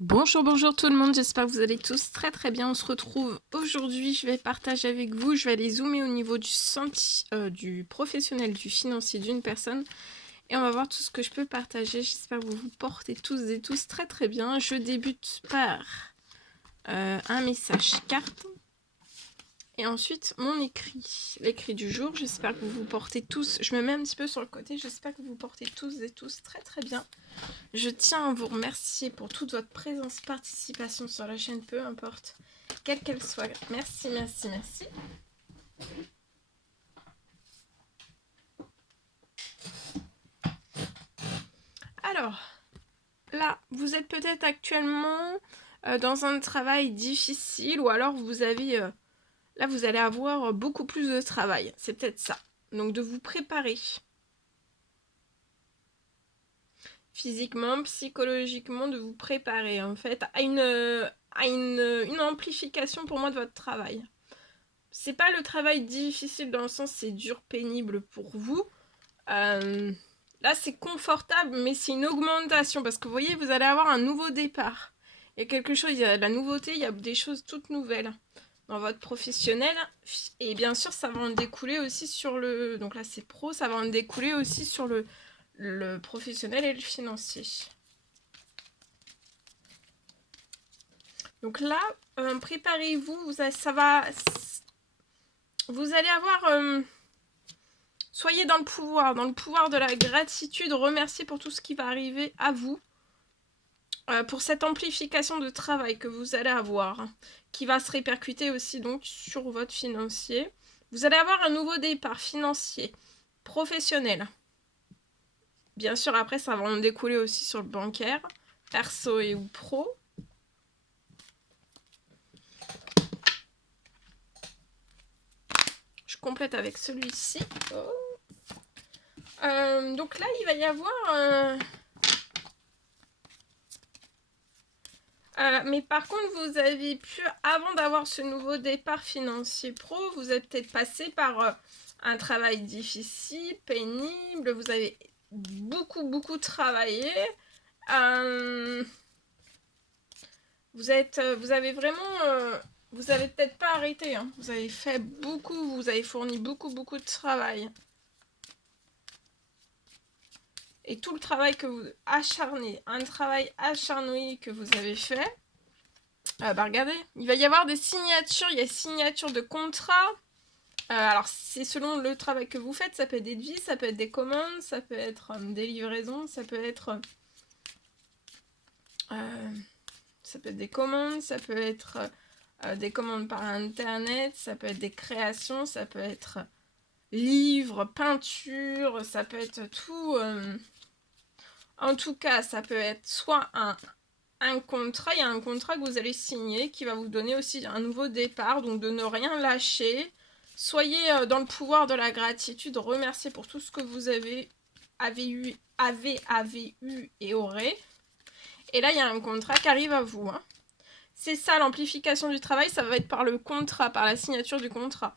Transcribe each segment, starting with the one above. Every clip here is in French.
Bonjour tout le monde, j'espère que vous allez tous très bien. On se retrouve aujourd'hui, je vais partager avec vous, je vais aller zoomer au niveau du professionnel, du financier d'une personne et on va voir tout ce que je peux partager. J'espère que vous vous portez tous et tous très bien. Je débute par un message carte et ensuite mon écrit, l'écrit du jour. J'espère que vous vous portez tous, je me mets un petit peu sur le côté, j'espère que vous vous portez tous et tous très bien. Je tiens à vous remercier pour toute votre présence, participation sur la chaîne, peu importe, quelle qu'elle soit. Merci. Alors, là, vous êtes peut-être actuellement dans un travail difficile ou alors vous avez... là, vous allez avoir beaucoup plus de travail. C'est peut-être ça. Donc, de vous préparer physiquement, psychologiquement, de vous préparer en fait à une amplification pour moi de votre travail. C'est pas le travail difficile dans le sens c'est dur, pénible pour vous. Là c'est confortable mais c'est une augmentation parce que vous voyez vous allez avoir un nouveau départ. Il y a quelque chose, il y a de la nouveauté, il y a des choses toutes nouvelles dans votre professionnel et bien sûr ça va en découler aussi sur le... Donc là c'est pro, ça va en découler aussi sur le professionnel et le financier. Donc là, préparez-vous, ça va... Vous allez avoir... soyez dans le pouvoir de la gratitude, remerciez pour tout ce qui va arriver à vous, pour cette amplification de travail que vous allez avoir, qui va se répercuter aussi donc sur votre financier. Vous allez avoir un nouveau départ financier, professionnel. Bien sûr, après, ça va en découler aussi sur le bancaire, perso et ou pro. Je complète avec celui-ci. Donc là, il va y avoir... mais par contre, vous avez pu, avant d'avoir ce nouveau départ financier pro, vous êtes peut-être passé par un travail difficile, pénible, vous avez beaucoup travaillé. Vous avez vraiment... vous avez peut-être pas arrêté, hein. Vous avez fait beaucoup, vous avez fourni beaucoup de travail. Et tout le travail que vous acharnez, un travail acharné que vous avez fait, regardez, il va y avoir des signatures, il y a signature de contrat. Alors c'est selon le travail que vous faites, ça peut être des devis, ça peut être des commandes, ça peut être des livraisons, ça peut être des commandes, ça peut être des commandes par internet, ça peut être des créations, ça peut être livres, peinture, ça peut être tout. En tout cas, ça peut être soit un contrat, il y a un contrat que vous allez signer qui va vous donner aussi un nouveau départ, donc de ne rien lâcher. Soyez dans le pouvoir de la gratitude, remerciez pour tout ce que vous avez eu et aurez. Et là, il y a un contrat qui arrive à vous. Hein. C'est ça, l'amplification du travail, ça va être par le contrat, par la signature du contrat.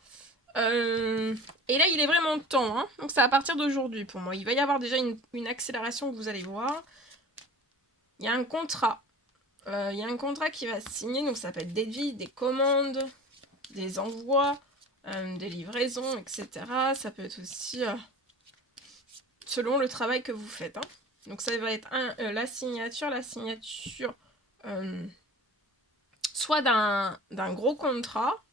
Et là, il est vraiment temps. Hein. Donc, c'est à partir d'aujourd'hui pour moi. Il va y avoir déjà une accélération que vous allez voir. Il y a un contrat. Il y a un contrat qui va se signer. Donc, ça peut être des devis, des commandes, des envois, des livraisons, etc. Ça peut être aussi selon le travail que vous faites. Hein. Donc, ça va être la signature soit d'un gros contrat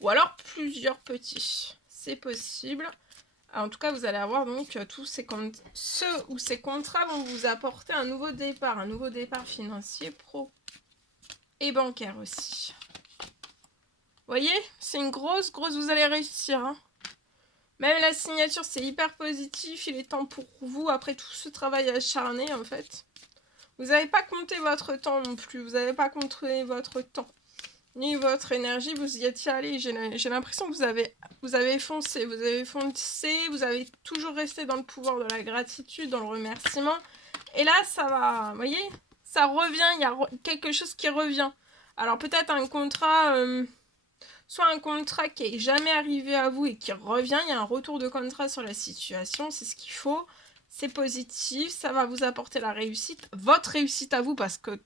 ou alors plusieurs petits. C'est possible. En tout cas, vous allez avoir donc tous ces ces contrats vont vous apporter un nouveau départ financier, pro et bancaire aussi. Vous voyez, c'est une grosse, vous allez réussir. Hein. Même la signature, c'est hyper positif. Il est temps pour vous, après tout ce travail acharné, en fait. Vous n'avez pas compté votre temps non plus. Vous n'avez pas compté votre temps. Ni votre énergie, vous y étiez allé. J'ai l'impression que vous avez foncé. Vous avez toujours resté dans le pouvoir de la gratitude, dans le remerciement. Et là, ça va, vous voyez, ça revient. Il y a quelque chose qui revient. Alors peut-être un contrat... soit un contrat qui est jamais arrivé à vous et qui revient, il y a un retour de contrat sur la situation, c'est ce qu'il faut, c'est positif, ça va vous apporter la réussite, votre réussite à vous, parce que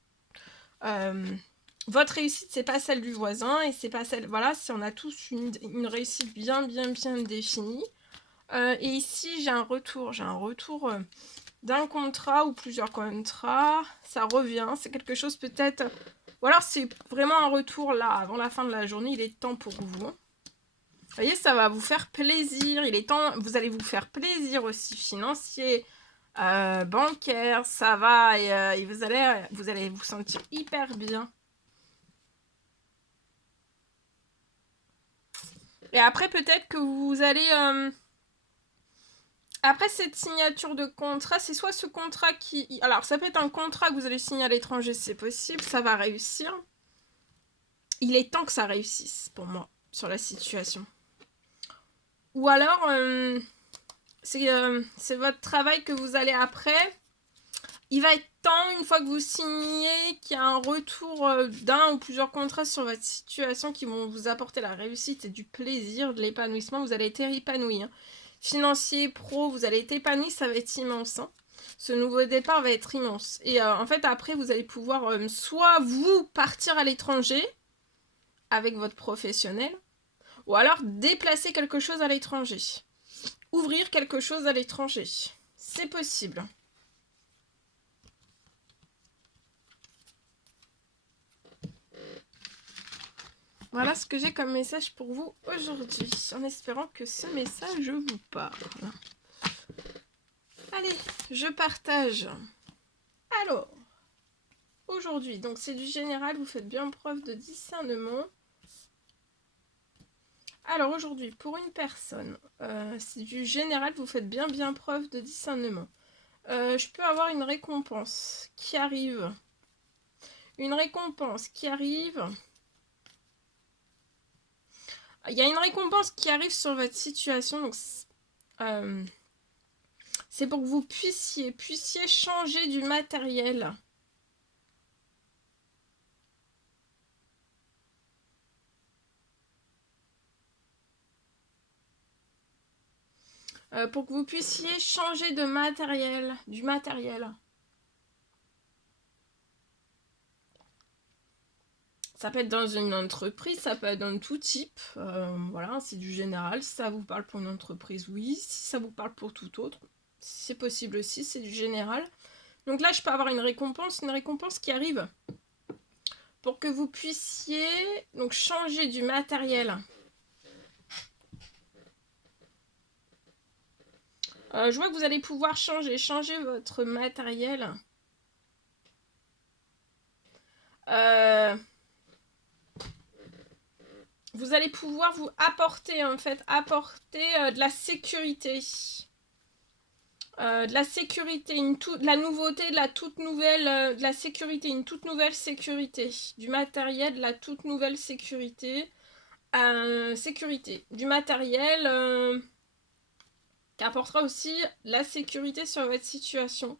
Votre réussite, c'est pas celle du voisin et c'est pas celle... Voilà, si on a tous une réussite bien définie. Et ici, j'ai un retour d'un contrat ou plusieurs contrats. Ça revient, c'est quelque chose peut-être... Ou alors c'est vraiment un retour là, avant la fin de la journée, il est temps pour vous. Vous voyez, ça va vous faire plaisir, il est temps, vous allez vous faire plaisir aussi financier, bancaire, ça va, et vous allez vous sentir hyper bien. Et après, peut-être que vous allez... Après cette signature de contrat, c'est soit ce contrat qui... Alors, ça peut être un contrat que vous allez signer à l'étranger, c'est possible, ça va réussir. Il est temps que ça réussisse, pour moi, sur la situation. Ou alors, c'est votre travail que vous allez après. Il va être temps, une fois que vous signez, qu'il y a un retour d'un ou plusieurs contrats sur votre situation qui vont vous apporter la réussite et du plaisir, de l'épanouissement. Vous allez être épanoui. Hein. Financier, pro, vous allez être épanoui, ça va être immense. Hein. Ce nouveau départ va être immense. Et en fait, après, vous allez pouvoir soit vous partir à l'étranger avec votre professionnel, ou alors déplacer quelque chose à l'étranger. Ouvrir quelque chose à l'étranger. C'est possible. Voilà ce que j'ai comme message pour vous aujourd'hui, en espérant que ce message vous parle. Allez, je partage. Alors, aujourd'hui, donc c'est du général, vous faites bien preuve de discernement. Alors aujourd'hui, pour une personne, c'est du général, vous faites bien preuve de discernement. Je peux avoir une récompense qui arrive. Une récompense qui arrive. Il y a une récompense qui arrive sur votre situation, donc c'est pour que vous puissiez changer du matériel. Pour que vous puissiez changer de matériel, du matériel. Ça peut être dans une entreprise, ça peut être dans tout type. Voilà, c'est du général. Si ça vous parle pour une entreprise, oui. Si ça vous parle pour tout autre, c'est possible aussi, c'est du général. Donc là, je peux avoir une récompense qui arrive pour que vous puissiez donc changer du matériel. Je vois que vous allez pouvoir changer votre matériel. Vous allez pouvoir vous apporter, en fait, de la sécurité. De la sécurité, de la nouveauté, de la toute nouvelle, de la sécurité, une toute nouvelle sécurité. Du matériel, de la toute nouvelle sécurité. Sécurité. Du matériel qui apportera aussi la sécurité sur votre situation.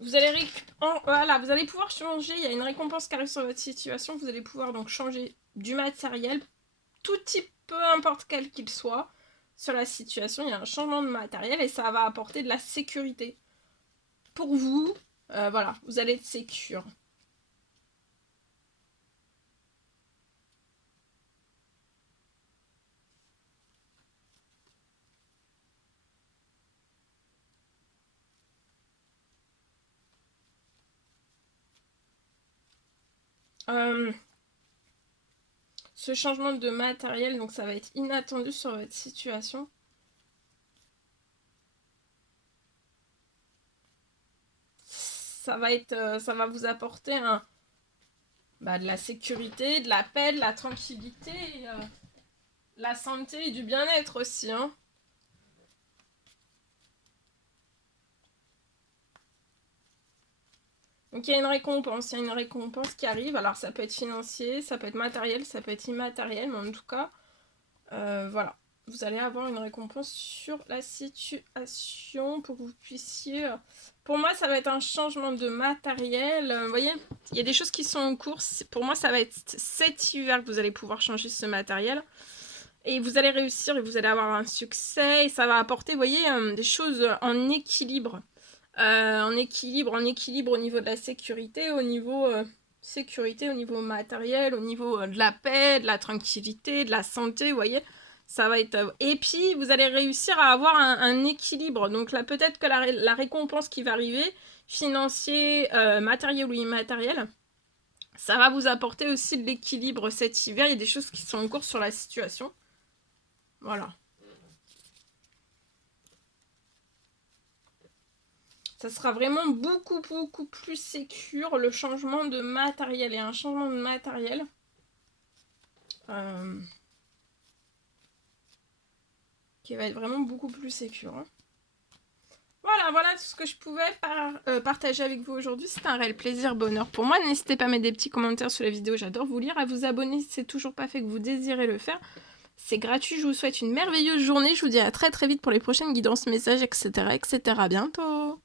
Vous allez, voilà, vous allez pouvoir changer, il y a une récompense qui arrive sur votre situation, vous allez pouvoir donc changer du matériel, tout type, peu importe quel qu'il soit, sur la situation, il y a un changement de matériel et ça va apporter de la sécurité. Pour vous, voilà, vous allez être sécure. Ce changement de matériel, donc ça va être inattendu sur votre situation. Ça va vous apporter de la sécurité, de la paix, de la tranquillité, et, la santé et du bien-être aussi. Hein. Donc il y a une récompense qui arrive. Alors ça peut être financier, ça peut être matériel, ça peut être immatériel, mais en tout cas, voilà. vous allez avoir une récompense sur la situation pour que vous puissiez... Pour moi, ça va être un changement de matériel. Vous voyez, il y a des choses qui sont en cours. Pour moi, ça va être cet hiver que vous allez pouvoir changer ce matériel. Et vous allez réussir et vous allez avoir un succès. Et ça va apporter, vous voyez, des choses en équilibre. En équilibre au niveau de la sécurité, au niveau matériel, au niveau de la paix, de la tranquillité, de la santé, vous voyez. Ça va être... Et puis, vous allez réussir à avoir un équilibre. Donc là, peut-être que la récompense qui va arriver, financier, matériel ou immatériel, ça va vous apporter aussi de l'équilibre cet hiver. Il y a des choses qui sont en cours sur la situation. Voilà. Ça sera vraiment beaucoup, beaucoup plus sécure le changement de matériel. Et un changement de matériel... qui va être vraiment beaucoup plus sécure. Hein. Voilà tout ce que je pouvais partager avec vous aujourd'hui. C'était un réel plaisir, bonheur pour moi. N'hésitez pas à mettre des petits commentaires sur la vidéo, j'adore vous lire. À vous abonner si c'est toujours pas fait que vous désirez le faire. C'est gratuit, je vous souhaite une merveilleuse journée. Je vous dis à très très vite pour les prochaines guidances, messages, etc. etc. À bientôt.